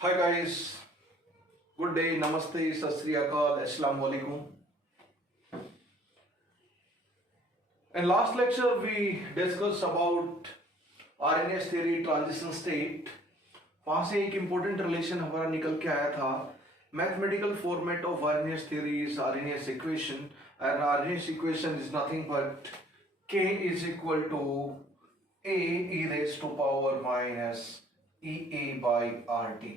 Hi guys, good day, namaste, sat sri akal, assalamu alaikum. In last lecture we discussed about RNS theory transition state. वहां से एक important relation हमारा निकल के आया था. Mathematical format of RNS theory is RNS equation, and RNS equation is nothing but K is equal to A e raised to power minus EA by RT.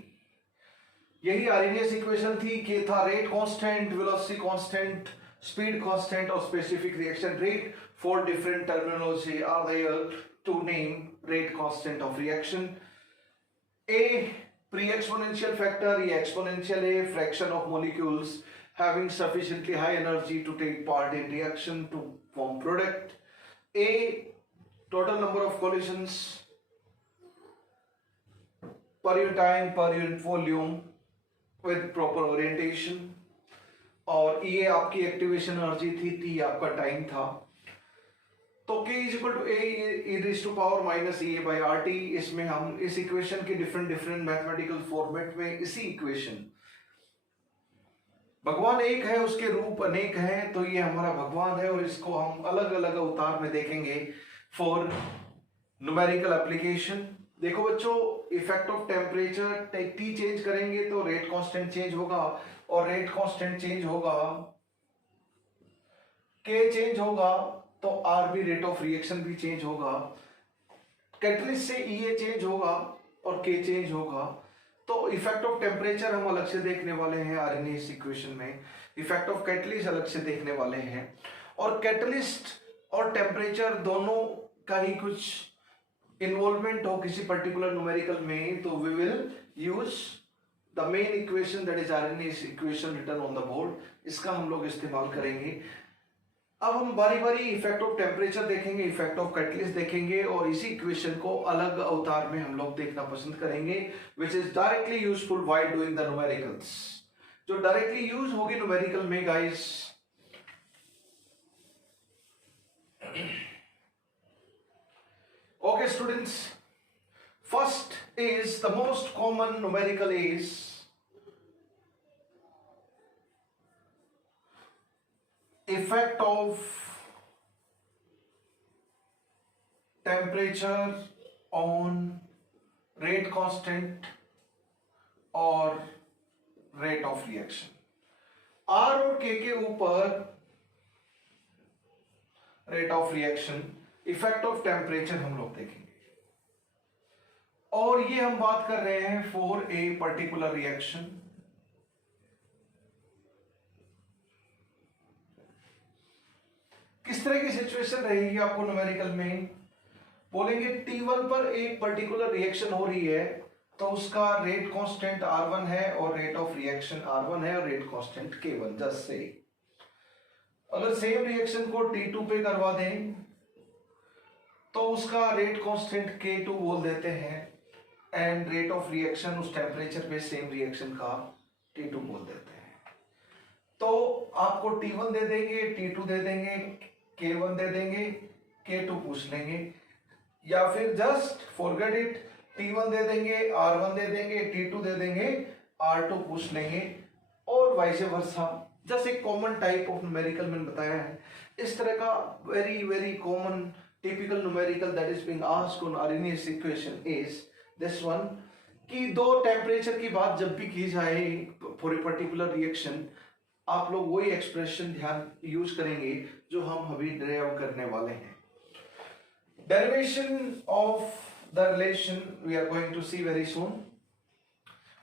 यही Arrhenius equation थी कि था rate constant, velocity constant, speed constant और specific reaction rate. Four different terminology are there to name rate constant of reaction. A pre exponential factor, ये exponential है, fraction of molecules having sufficiently high energy to take part in reaction to form product. A total number of collisions per unit time per unit volume with proper orientation. और ये आपकी activation energy थी, T आपका time था. तो K is equal to A raise to power minus A by R T. इसमें हम इस इक्वेशन के डिफरेंट मैथमेटिकल फॉर्मेट में इसी इक्वेशन, भगवान एक है उसके रूप अनेक हैं, तो ये हमारा भगवान है और इसको हम अलग अलग अवतार में देखेंगे फॉर न्यूमेरिकल एप्लीकेशन. देखो बच्चों, effect of temperature T change करेंगे तो रेट कांस्टेंट चेंज होगा, और रेट कांस्टेंट चेंज होगा, के चेंज होगा तो आर भी रेट ऑफ रिएक्शन भी चेंज होगा. कैटलिस्ट से ईए चेंज होगा और के चेंज होगा. तो इफेक्ट ऑफ टेम्परेचर हम अलग से देखने वाले हैं आरएनएस इक्वेशन में, इफेक्ट ऑफ कैटलिस्ट अलग से देखने वाले हैं. और कैटलिस्ट और टेम्परेचर दोनों का ही कुछ इन्वॉल्वमेंट हो किसी पर्टिकुलर न्यूमेरिकल में, तो we will use the main equation that is Arrhenius equation written on the board. इसका हम लोग इस्तेमाल करेंगे. अब हम बारी बारी इफेक्ट ऑफ टेम्परेचर देखेंगे, इफेक्ट ऑफ कैटलिस्ट देखेंगे, और इसी इक्वेशन को अलग अवतार में हम लोग देखना पसंद करेंगे, which is directly useful while doing the numericals. जो डायरेक्टली यूज होगी न्यूमेरिकल में guys, okay students, first is the most common numerical is effect of temperature on rate constant और rate of reaction. R और K के ऊपर rate of reaction, effect of temperature हम लोग देखेंगे. और ये हम बात कर रहे हैं फॉर ए पर्टिकुलर रिएक्शन. किस तरह की सिचुएशन रहेगी आपको न्यूमेरिकल में, बोलेंगे T1 पर एक पर्टिकुलर रिएक्शन हो रही है, तो उसका रेट कांस्टेंट R1 है और रेट ऑफ रिएक्शन R1 है और rate constant K1. Just say अगर सेम रिएक्शन को T2 पे करवा दें तो उसका रेट कांस्टेंट K2 बोल देते हैं, एंड रेट ऑफ रिएक्शन उस टेम्परेचर पे सेम रिएक्शन का T2 बोल देते हैं. तो आपको T1 दे देंगे, T2 दे देंगे, K1 दे देंगे, K2 पूछ लेंगे, या फिर जस्ट फॉरगेट इट, T1 दे देंगे, R1 दे देंगे, T2 दे देंगे, R2 पूछ लेंगे, और वाइस वर्सा. जस्ट एक कॉमन टाइप ऑफ न्यूमेरिकल मैंने बताया है. इस तरह का very very common typical numerical that is being asked on RNS equation is this one, कि दो टेम्परेचर की बात जब भी की जाए फॉर ए पर्टिकुलर रिएक्शन, आप लोग वही एक्सप्रेशन ध्यान यूज करेंगे जो हम अभी डेराइव करने वाले हैं. Derivation of the relation we are going to see very soon.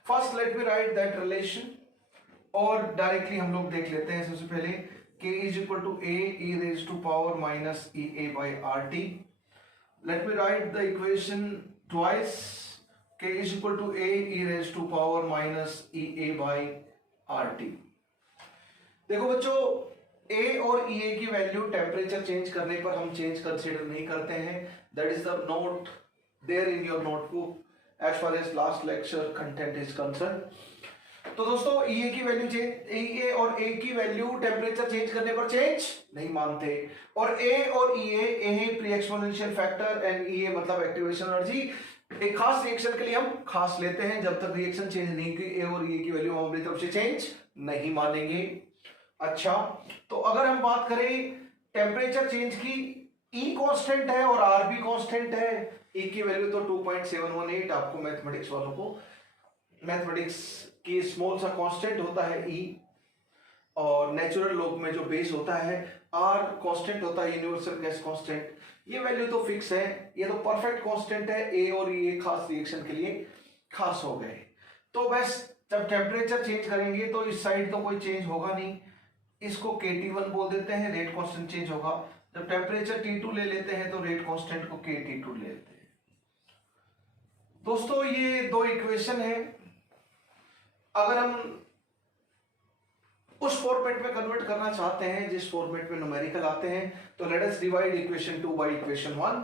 First let me write that relation, और डायरेक्टली हम लोग देख लेते हैं. सबसे पहले K is equal to A e raised to power minus EA by RT. Let me write the equation twice. K is equal to A e raised to power minus EA by RT. देखो बच्चों, A और EA की value temperature change करने पर हम change consider नहीं करते हैं. That is the note there in your notebook as far as last lecture content is concerned. तो दोस्तों, E की वैल्यू चेंज, E और A की वैल्यू टेम्परेचर चेंज करने पर चेंज नहीं मानते. और A और E, A है pre exponential factor and E मतलब एक्टिवेशन एनर्जी. एक खास रिएक्शन के लिए हम खास लेते हैं, जब तक रिएक्शन चेंज नहीं की ए और ए की वैल्यू हम अपनी तरफ से चेंज नहीं मानेंगे। अच्छा, तो अगर हम बात करें टेम्परेचर चेंज की, ई कांस्टेंट है और आर भी कांस्टेंट है, ई की वैल्यू तो 2.718, आपको मैथमेटिक्स वालों को मैथमेटिक्स की स्मॉल सा कांस्टेंट होता है ई, और नेचुरल लॉग में जो बेस होता है आर कांस्टेंट होता है, यूनिवर्सल गैस कांस्टेंट, ये वैल्यू तो फिक्स है, ये तो परफेक्ट कांस्टेंट है, ए और ये खास रिएक्शन के लिए खास हो गए। तो बस जब टेम्परेचर चेंज करेंगे तो इस साइड तो कोई चेंज होगा नहीं, इसको KT1 बोल देते हैं, रेट कांस्टेंट चेंज होगा। जब टेम्परेचर T2 ले लेते हैं तो रेट कांस्टेंट को KT2 ले लेते हैं। दोस्तों ये दो इक्वेशन है, अगर हम उस फॉर्मेट में कन्वर्ट करना चाहते हैं जिस फॉर्मेट में न्यूमेरिकल आते हैं, तो let us divide equation 2 by equation 1।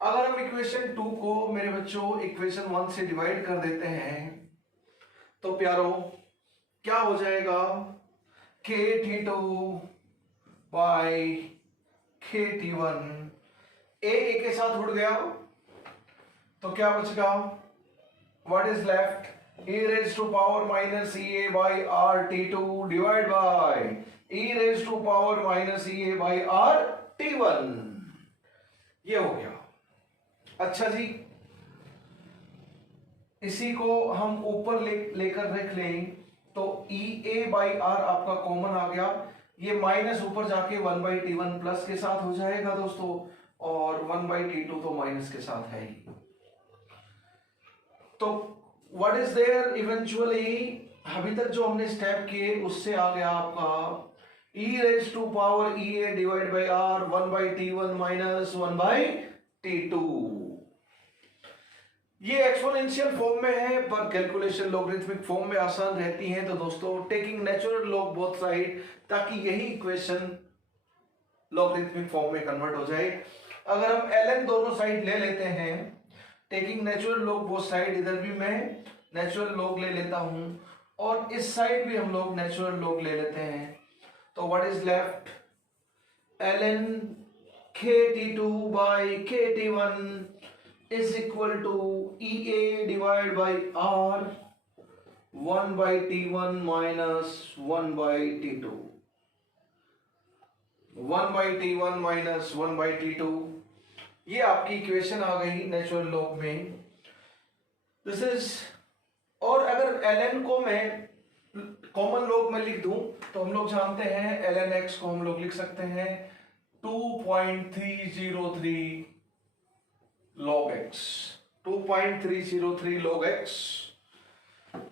अगर हम इक्वेशन 2 को मेरे बच्चों इक्वेशन 1 से डिवाइड कर देते हैं तो प्यारो क्या हो जाएगा, KT2 बाय KT1, ए के साथ उड़ गया तो क्या बचेगा, what is left, e raised to power minus EA by RT2 divided by e raised to power minus EA by RT1, ये हो गया। अच्छा जी, इसी को हम ऊपर लेकर रख लें तो EA by R आपका कॉमन आ गया, ये माइनस ऊपर जाके 1/T1 प्लस के साथ हो जाएगा दोस्तों, और 1/T2 तो माइनस के साथ है ही। तो व्हाट इज देयर इवेंचुअली, अभी तक जो हमने स्टेप किए उससे आ गया आपका e raised to power EA divided by R 1/T1 minus 1/T2। ये एक्सपोनेंशियल फॉर्म में है पर कैलकुलेशन लॉगरिथमिक फॉर्म में आसान रहती है, तो दोस्तों taking natural log both side, ताकि यही इक्वेशन लॉगरिथमिक फॉर्म में कन्वर्ट हो जाए। अगर हम ln दोनों साइड ले लेते हैं, taking natural log both side, इधर भी मैं नेचुरल लॉग ले लेता हूं और इस साइड भी हम लोग नेचुरल लॉग ले लेते हैं, तो what is left, ln KT2 by KT1 is equal to EA divided by R 1/T1 minus 1/T2, 1/T1 minus 1/T2, ये आपकी इक्वेशन आ गई नेचुरल लॉग में। दिस इज, और अगर ln को मैं कॉमन लॉग में लिख दूं तो हम लोग जानते हैं ln x को हम लोग लिख सकते हैं 2.303 log x, 2.303 log x,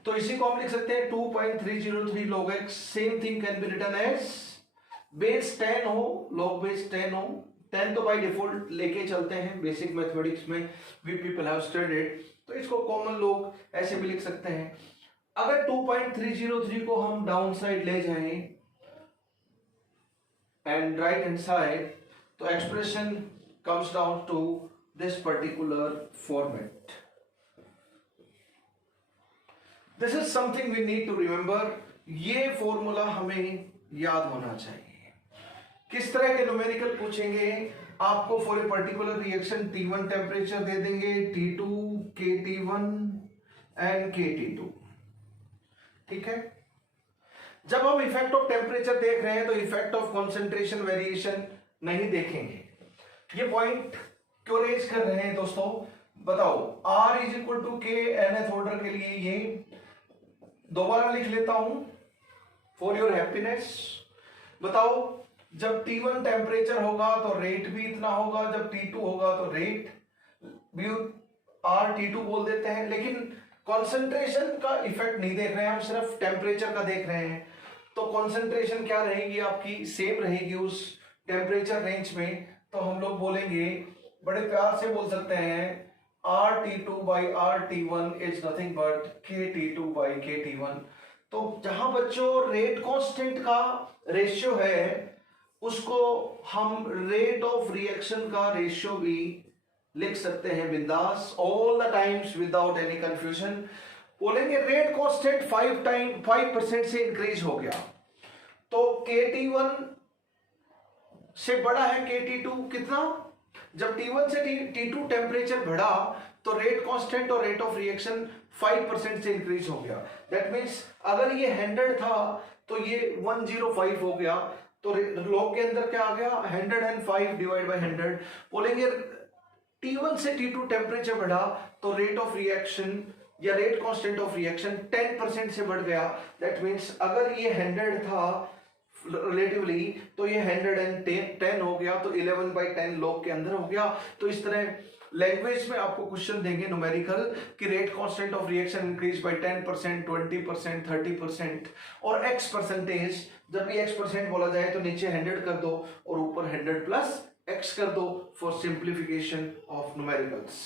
तो इसी को हम लिख सकते हैं 2.303 log x। Same thing can be written as base 10 हो, log बेस 10 हो, 10 तो बाय डिफॉल्ट लेके चलते हैं, बेसिक मैथमेटिक्स में वी पीपल हैव स्टडीड, तो इसको कॉमन लोग ऐसे भी लिख सकते हैं। अगर 2.303 को हम डाउन साइड ले जाएं एंड राइट हैंड साइड, तो expression comes down to this particular format. This is something we need to remember, ये फॉर्मूला हमें याद होना चाहिए। किस तरह के न्यूमेरिकल पूछेंगे आपको, for a particular reaction T1 temperature दे देंगे, T2, KT1 एंड KT2, ठीक है। जब हम इफेक्ट ऑफ टेम्परेचर देख रहे हैं तो इफेक्ट ऑफ कंसंट्रेशन वेरिएशन नहीं देखेंगे। ये पॉइंट क्यों रेज कर रहे हैं दोस्तों, बताओ। R is equal to K nth order के लिए, ये दोबारा लिख लेता हूं फॉर योर हैप्पीनेस। बताओ, जब T1 टेम्परेचर होगा तो रेट भी इतना होगा, जब T2 होगा तो रेट भी RT2 बोल देते हैं, लेकिन कंसंट्रेशन का इफेक्ट नहीं देख रहे हैं हम, सिर्फ टेम्परेचर का देख रहे हैं। तो कंसंट्रेशन क्या रहेगी आपकी, सेम रहेगी उस टेम्परेचर रेंज में, तो हम लोग बोलेंगे, बड़े प्यार से बोल सकते हैं, RT2 by RT1 is nothing but KT2 by KT1। तो जहां बच्चों रेट कांस्टेंट का रेशियो है उसको हम रेट ऑफ रिएक्शन का रेशियो भी लिख सकते हैं बिंदास, all the times without any confusion. बोलेंगे रेट कांस्टेंट 5% से इंक्रीज हो गया, तो KT1 से बड़ा है KT2 कितना, जब T1 से T2 टेम्परेचर बढ़ा तो रेट कांस्टेंट और रेट ऑफ रिएक्शन 5% से इंक्रीज हो गया। दैट मींस अगर ये 100 था तो ये 105 हो गया, तो लॉग के अंदर क्या आ गया 105 डिवाइड बाय 100। बोलेंगे T1 से T2 टेम्परेचर बढ़ा तो रेट ऑफ रिएक्शन या रेट कांस्टेंट ऑफ रिएक्शन 10% से बढ़ गया। दैट मींस अगर ये 100 था रिलेटिवली तो ये 110 हो गया, तो 11/10 लॉग के अंदर हो गया। तो इस तरह लैंग्वेज में आपको क्वेश्चन देंगे न्यूमेरिकल कि rate constant of reaction increase by 10%, 20%, 30% और x परसेंटेज। जब भी x परसेंट बोला जाए तो नीचे 100 कर दो और ऊपर 100 प्लस x कर दो फॉर सिंप्लीफिकेशन ऑफ न्यूमेरिकल्स।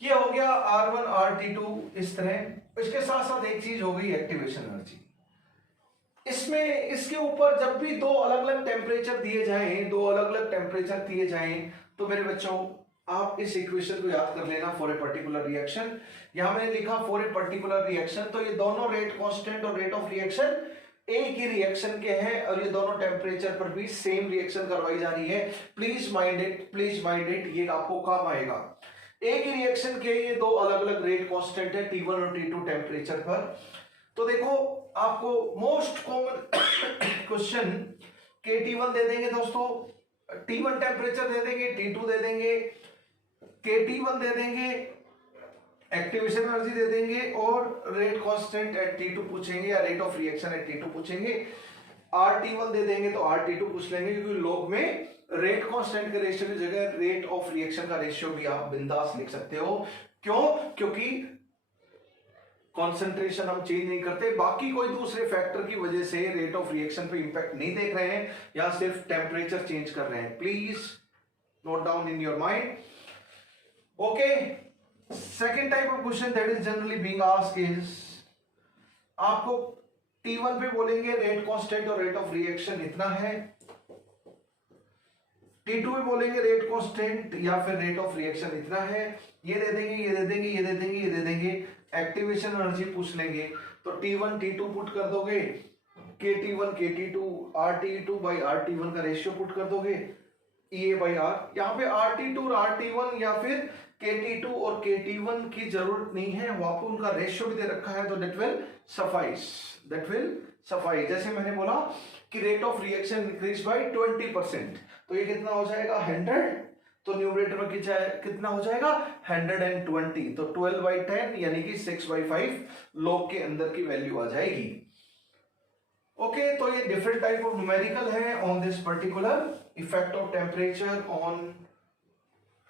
ये हो गया R1 RT2 इस तरह। इसके साथ साथ एक चीज हो गई एक्टिवेशन एनर्जी। इसमें इसके ऊपर जब भी दो अलग अलग टेम्परेचर दिए जाएं, तो मेरे बच्चों आप इस इक्वेशन को याद कर लेना फॉर ए पर्टिकुलर रिएक्शन। यहां मैंने लिखा फॉर ए पर्टिकुलर रिएक्शन, तो ये दोनों रेट कांस्टेंट और रेट ऑफ रिएक्शन एक ही रिएक्शन के हैं और ये दोनों टेम्परेचर पर भी सेम रिएक्शन करवाई जा रही है। प्लीज माइंड इट, ये आपको काम आएगा। एक ही रिएक्शन के ये दो अलग अलग रेट कांस्टेंट है T1 और T2 टेम्परेचर पर। तो देखो आपको मोस्ट कॉमन क्वेश्चन KT1 दे देंगे दोस्तों, T1 टेम्परेचर दे देंगे, T2 दे देंगे, KT1 दे देंगे, एक्टिवेशन एनर्जी दे देंगे और रेट कांस्टेंट एट T2 पूछेंगे या rate of reaction at T2 पूछेंगे। RT1 दे देंगे तो RT2 पूछ लेंगे, क्योंकि लॉग में रेट कांस्टेंट के रेशियो की जगह रेट ऑफ रिएक्शन का रेशियो भी आप बिंदास लिख सकते हो। क्यों? क्योंकि कॉन्सेंट्रेशन हम चेंज नहीं करते, बाकी कोई दूसरे फैक्टर की वजह से रेट ऑफ रिएक्शन पे इंपैक्ट नहीं देख रहे हैं या सिर्फ टेम्परेचर चेंज कर रहे हैं। Please note down in your mind. Okay, second type of question that is generally being asked is, आपको T1 पे बोलेंगे रेट कांस्टेंट और रेट ऑफ रिएक्शन इतना है, T2 पे बोलेंगे रेट कांस्टेंट या फिर रेट ऑफ रिएक्शन इतना है। ये दे देंगे, ये दे देंगे, ये दे देंगे, ये दे देंगे। एक्टिवेशन एनर्जी पूछ लेंगे तो T1 T2 पुट कर दोगे, KT1 KT2 RT2 by RT1 का रेशियो पुट कर दोगे, EA/R। यहाँ पे RT2 और RT1 या फिर KT2 और KT1 की जरूरत नहीं है, वो आपको उनका रेशियो भी दे रखा है, तो दैट विल सफाइस। जैसे मैंने बोला कि rate of reaction increase by 20%, तो ये कितना हो जाएगा 100, तो न्यूमरेटर में कितना हो जाएगा 120, तो 12/10 यानी कि 6/5 लॉग के अंदर की वैल्यू आ जाएगी। ओके, तो ये डिफरेंट टाइप ऑफ न्यूमेरिकल है on this particular effect of temperature on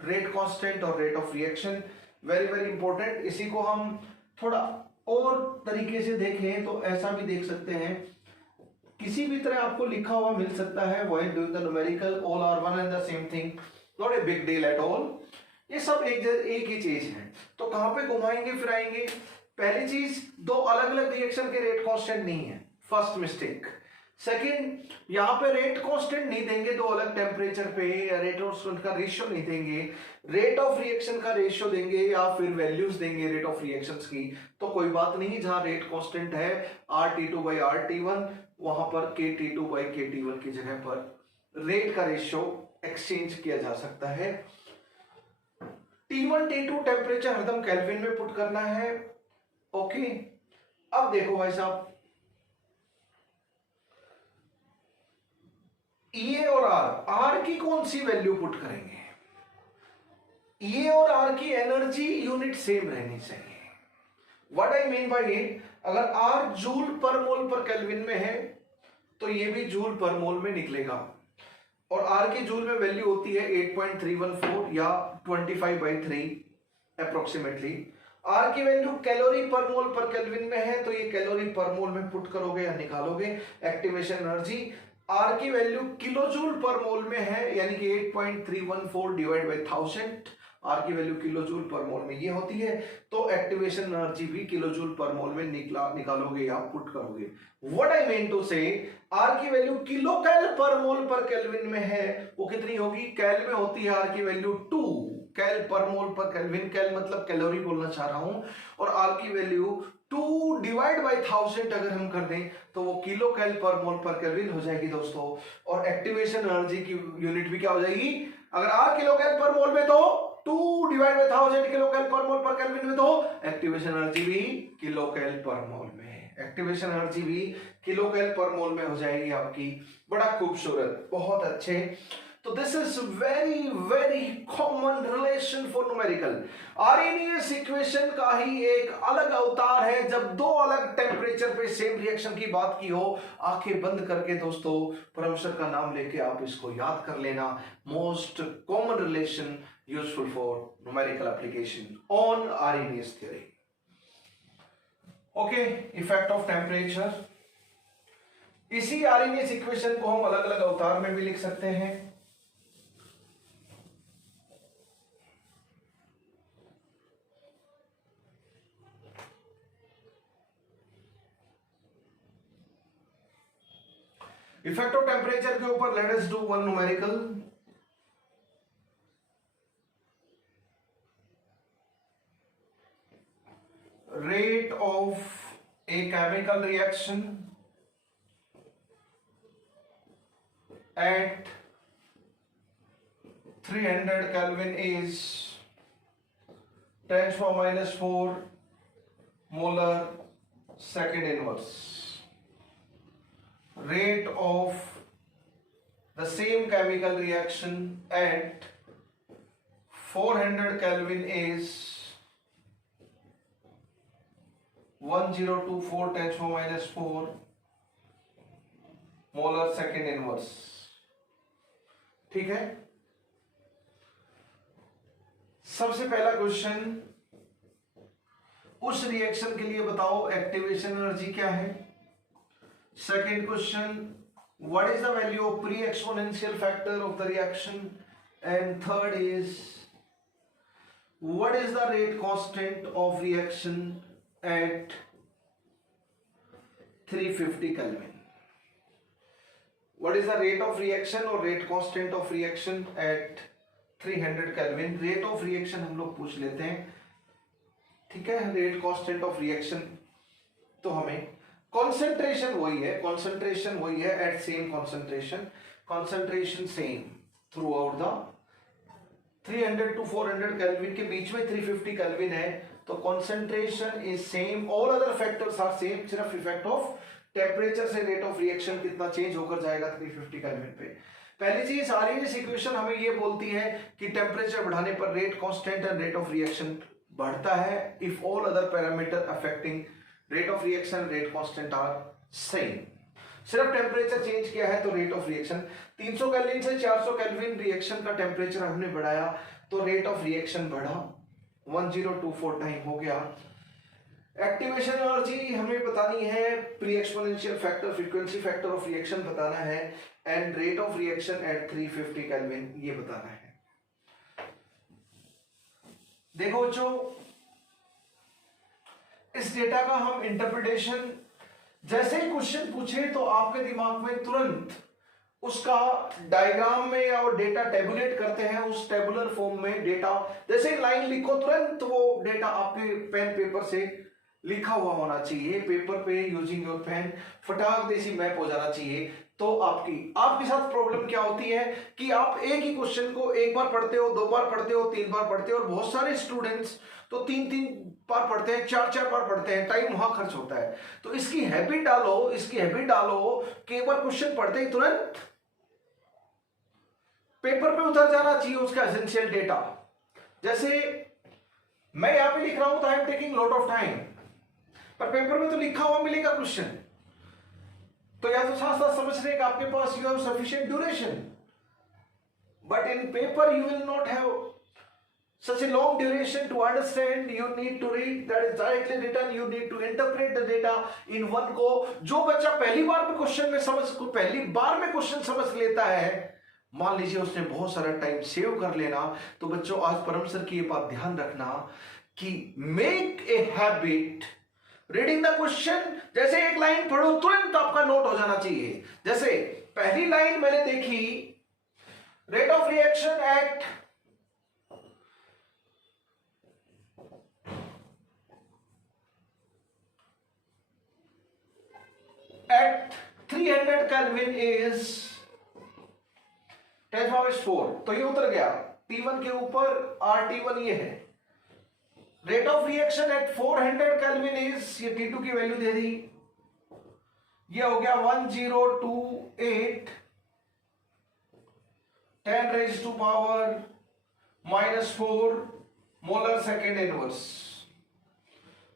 rate constant और rate of reaction. Very very important. इसी को हम थोड़ा और तरीके से देखें तो ऐसा भी देख सकते हैं, किसी भी तरह आपको लिखा हुआ मिल सकता है while doing the numerical all are one and the same thing, not a big deal at all. ये सब एक ही चीज है। तो कहां पे घुमाएंगे फिर आएंगे। पहली चीज, दो अलग अलग रिएक्शन के रेट कांस्टेंट नहीं है, फर्स्ट मिस्टेक। सेकंड, यहां पे रेट कांस्टेंट नहीं देंगे दो अलग टेम्परेचर पे, या रेट ऑफ का रेशियो नहीं देंगे, रेट ऑफ रिएक्शन का रेशियो देंगे या फिर वैल्यूज देंगे रेट ऑफ रिएक्शंस की, तो कोई बात नहीं। जहां रेट कांस्टेंट है RT2 by RT1, वहां पर KT2 by KT1 की जगह पर रेट का रेशियो एक्सचेंज किया जा सकता है। T1 T2 टेम्परेचर हरदम केल्विन में पुट करना है। ओके, अब देखो भाई साहब, E और R की कौन सी वैल्यू पुट करेंगे? E और R की एनर्जी यूनिट सेम रहनी चाहिए। What I mean by it, अगर R जूल पर मोल पर केल्विन में है तो ये भी जूल पर मोल में निकलेगा, और R की जूल में वैल्यू होती है 8.314 या 25/3 अप्रोक्सीमेटली। R की वैल्यू कैलोरी पर मोल पर केल्विन में है, तो ये कैलोरी पर मोल में पुट करोगे या निकालोगे। एक्टिवेशन एनर्जी R की वैल्यू किलोजूल पर मोल में है, यानी कि 8.314 डिवाइड बाय 1000। R की वैल्यू किलोजूल पर मोल में ये होती है, तो एक्टिवेशन एनर्जी भी किलोजूल पर मोल में निकालोगे या पुट करोगे। व्हाट आई मीन टू से, R की वैल्यू किलो कैल पर मोल पर केल्विन में है, वो कितनी होगी? कैल में होती है R की वैल्यू 2 कैल पर मोल पर केल्विन। कैल मतलब कैलोरी बोलना चाह रहा हूं, और R की वैल्यू 2 डिवाइड बाय 1000 अगर हम कर दें तो वो किलो कैल पर मोल पर केल्विन हो जाएगी दोस्तों। और एक्टिवेशन एनर्जी की यूनिट भी क्या हो जाएगी? अगर R किलोकैल पर मोल में तो 2 डिवाइड बाय 1000 किलोकैल पर मोल पर केल्विन में तो एक्टिवेशन एनर्जी भी किलोकैल पर मोल में, एक्टिवेशन एनर्जी भी किलोकैल पर मोल में हो जाएगी आपकी। बड़ा खूबसूरत, बहुत अच्छे। तो this is very very common relation for numerical. RNS equation का ही एक अलग अवतार है जब दो अलग टेम्परेचर पे सेम रिएक्शन की बात की हो। आंखें बंद करके दोस्तों परम सर का नाम लेके आप इसको याद कर लेना। Most common relation useful for numerical application on RNS theory. Okay, effect of temperature. इसी आरएनएस इक्वेशन को हम अलग अलग अवतार में भी लिख सकते हैं। इफेक्ट ऑफ टेम्परेचर के ऊपर let us do one numerical. Rate of a chemical reaction at 300 Kelvin is 10⁻⁴ molar second inverse. Rate of the same chemical reaction at 400 Kelvin is 1024 10⁻⁴ molar second inverse। ठीक है, सबसे पहला question, उस reaction के लिए बताओ एक्टिवेशन एनर्जी क्या है। Second question, what is the value of pre exponential factor of the reaction. And third is what is the rate constant of reaction at 350 kelvin. What is the rate of reaction और rate constant of reaction at 300 Kelvin। rate of reaction हम लोग पूछ लेते हैं, ठीक है। rate constant of reaction तो हमें concentration वही है, concentration वही है at same concentration same throughout the 300 to 400 Kelvin के बीच में 350 Kelvin है, तो concentration is same, all other factors are same, सिर्फ effect of टेम्परेचर से रेट ऑफ रिएक्शन कितना चेंज होकर जाएगा 350 केल्विन पे। पहली चीज आरएनएस इक्वेशन हमें ये बोलती है कि टेम्परेचर बढ़ाने पर rate constant and rate of reaction बढ़ता है if all other parameter affecting rate of reaction rate constant are same. सिर्फ टेम्परेचर चेंज किया है तो रेट ऑफ रिएक्शन 300 केल्विन से 400 केल्विन रिएक्शन का टेम्परेचर हमने बढ़ाया तो रेट ऑफ रिएक्शन बढ़ा, 1024 टाइम हो गया। एक्टिवेशन एनर्जी हमें बतानी है, pre exponential factor frequency factor of reaction बताना है and rate of reaction at 350 kelvin ये बताना है। देखो बच्चों, इस डेटा का हम इंटरप्रिटेशन जैसे ही क्वेश्चन पूछे तो आपके दिमाग में तुरंत उसका डायग्राम में या वो डेटा टेबुलेट करते हैं, उस टेबुलर फॉर्म में डेटा जैसे लाइन लिखो तुरंत वो डेटा आपके पेन पेपर से लिखा हुआ होना चाहिए, पेपर पे यूजिंग योर पेन फटाक देसी मैप हो जाना चाहिए। तो आपके साथ प्रॉब्लम क्या होती है कि आप एक ही क्वेश्चन को एक बार पढ़ते हो, दो बार पढ़ते हो, तीन बार पढ़ते हो, और बहुत सारे स्टूडेंट्स तो तीन बार पढ़ते हैं, चार बार पढ़ते हैं, टाइम वहां खर्च होता है। तो इसकी हैबिट डालो कि एक बार क्वेश्चन पढ़ते ही तुरंत पेपर पे उतर जाना चाहिए उसका एसेंशियल डेटा। जैसे मैं यहां पे लिख रहा हूं तो I am taking lot of time, पर पेपर में तो लिखा हुआ मिलेगा क्वेश्चन, तो या तो साथ साथ समझने का आपके पास you have sufficient duration, but in paper you will not have such a long duration to understand. You need to read that is directly written, you need to interpret the data in one go। जो बच्चा पहली बार में question समझ लेता है, मान लीजिए उसने बहुत सारा टाइम सेव कर लेना। तो बच्चों आज परम सर की ये बात ध्यान रखना कि make a habit reading the question, जैसे एक लाइन पढ़ो तुरंत आपका नोट हो जाना चाहिए। जैसे पहली लाइन मैंने देखी, rate of reaction at 300 Kelvin is 10 power 4, तो ये उतर गया T1 के ऊपर, RT1 ये है। Rate of reaction at 400 kelvin is, ये T2 की वैल्यू दे दी, ये हो गया 1028 10 raise to power -4 molar second inverse.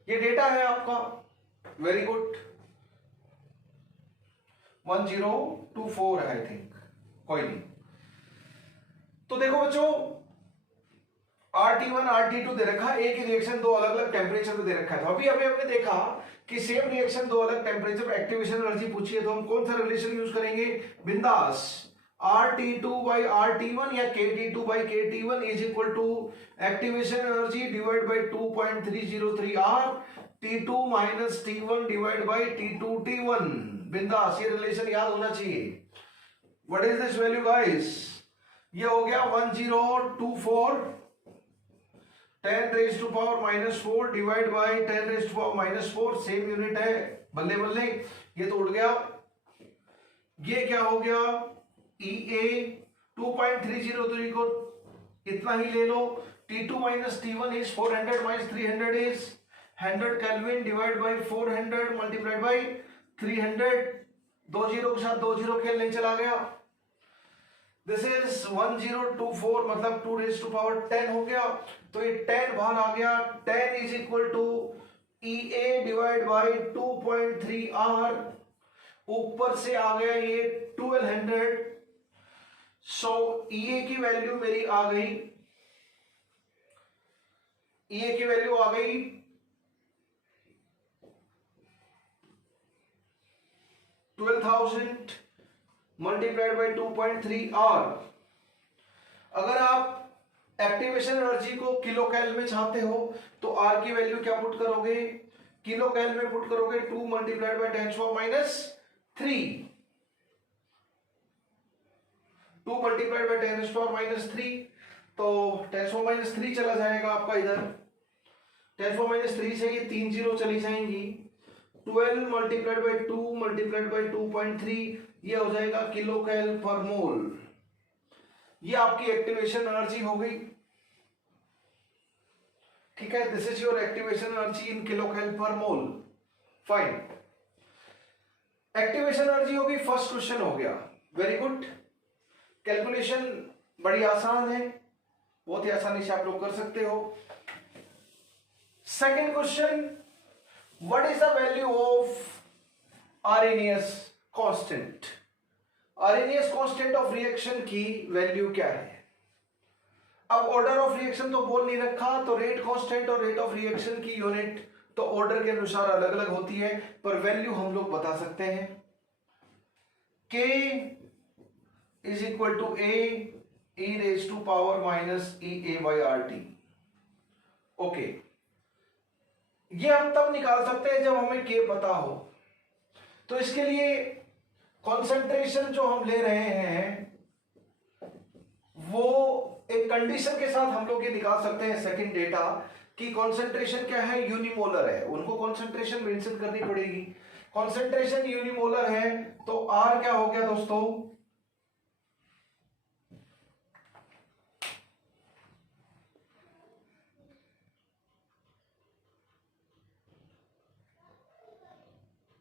ये डेटा है आपका, वेरी गुड। 1024 है आई थिंक, कोई नहीं। तो देखो बच्चों, RT1 RT2 दे रखा, एक ही रिएक्शन दो अलग अलग टेम्परेचर पे दे रखा है। तो अभी हमने देखा कि सेम रिएक्शन दो अलग टेम्परेचर पे एक्टिवेशन एनर्जी पूछी है, तो हम कौन सा रिलेशन यूज करेंगे? बिंदास, RT2 बाई RT1 या KT2 by KT1 is equal to activation energy divide by 2.303 R T2 minus T1 divide by T2 T1। बिंदास, ये रिलेशन याद होना चाहिए। What is this value guys? ये हो गया 1024 10 raise to power -4 divide by 10 raise to power -4, same unit है, बल्ले बल्ले, ये तो उड़ गया। ये क्या हो गया? EA 2.303 को इतना ही ले लो। T2 minus T1 is 400 minus 300 is 100 kelvin divide by 400 multiplied by 300, 2 zero के साथ 2 जीरो खेलने चला गया। दिस इज 1024, मतलब 2 रेज टू पावर 10 हो गया, तो ये 10 बाहर आ गया। 10 is equal to EA divide by 2.3 R, ऊपर से आ गया ये 1200। सो EA की वैल्यू मेरी आ गई, EA की वैल्यू आ गई 12,000 मल्टीप्लाइड बाई 2.3 R। अगर आप एक्टिवेशन एनर्जी को किलो कैल में चाहते हो तो R की वैल्यू क्या पुट करोगे? किलो कैल में पुट करोगे 2 मल्टीप्लाइड बाई 10⁻³ 2 मल्टीप्लाइड बाई 10⁻³ तो 10⁻³ चला जाएगा आपका इधर। 10⁻³ से ये 3 जीरो चली जाएंगी। 12 मल्टीप्लाइड बाई 2 मल्टीप्लाइड बाई 2.3, ये हो जाएगा किलो कैल पर मोल। ये आपकी एक्टिवेशन एनर्जी हो गई, ठीक है। This is your activation energy in kilo cal per mole. Fine, activation energy हो गई, फर्स्ट क्वेश्चन हो गया, वेरी गुड। कैलकुलेशन बड़ी आसान है, बहुत ही आसानी से आप लोग कर सकते हो। Second question, what is the value of Arrhenius constant? Arrhenius constant of reaction की वैल्यू क्या है? अब ऑर्डर ऑफ रिएक्शन तो बोल नहीं रखा, तो रेट कांस्टेंट और रेट ऑफ रिएक्शन की यूनिट तो ऑर्डर के अनुसार अलग अलग होती है, पर वैल्यू हम लोग बता सकते हैं। K is equal to A e raise to power minus EA by RT। Okay, ये हम तब निकाल सकते हैं जब हमें K पता हो। तो इसके लिए कॉन्सेंट्रेशन जो हम ले रहे हैं वो एक कंडीशन के साथ हम लोग ये निकाल सकते हैं सेकंड डेटा कि कॉन्सेंट्रेशन क्या है? यूनिमोलर है, उनको कॉन्सेंट्रेशन मेंशन करनी पड़ेगी। कॉन्सेंट्रेशन यूनिमोलर है तो R क्या हो गया दोस्तों?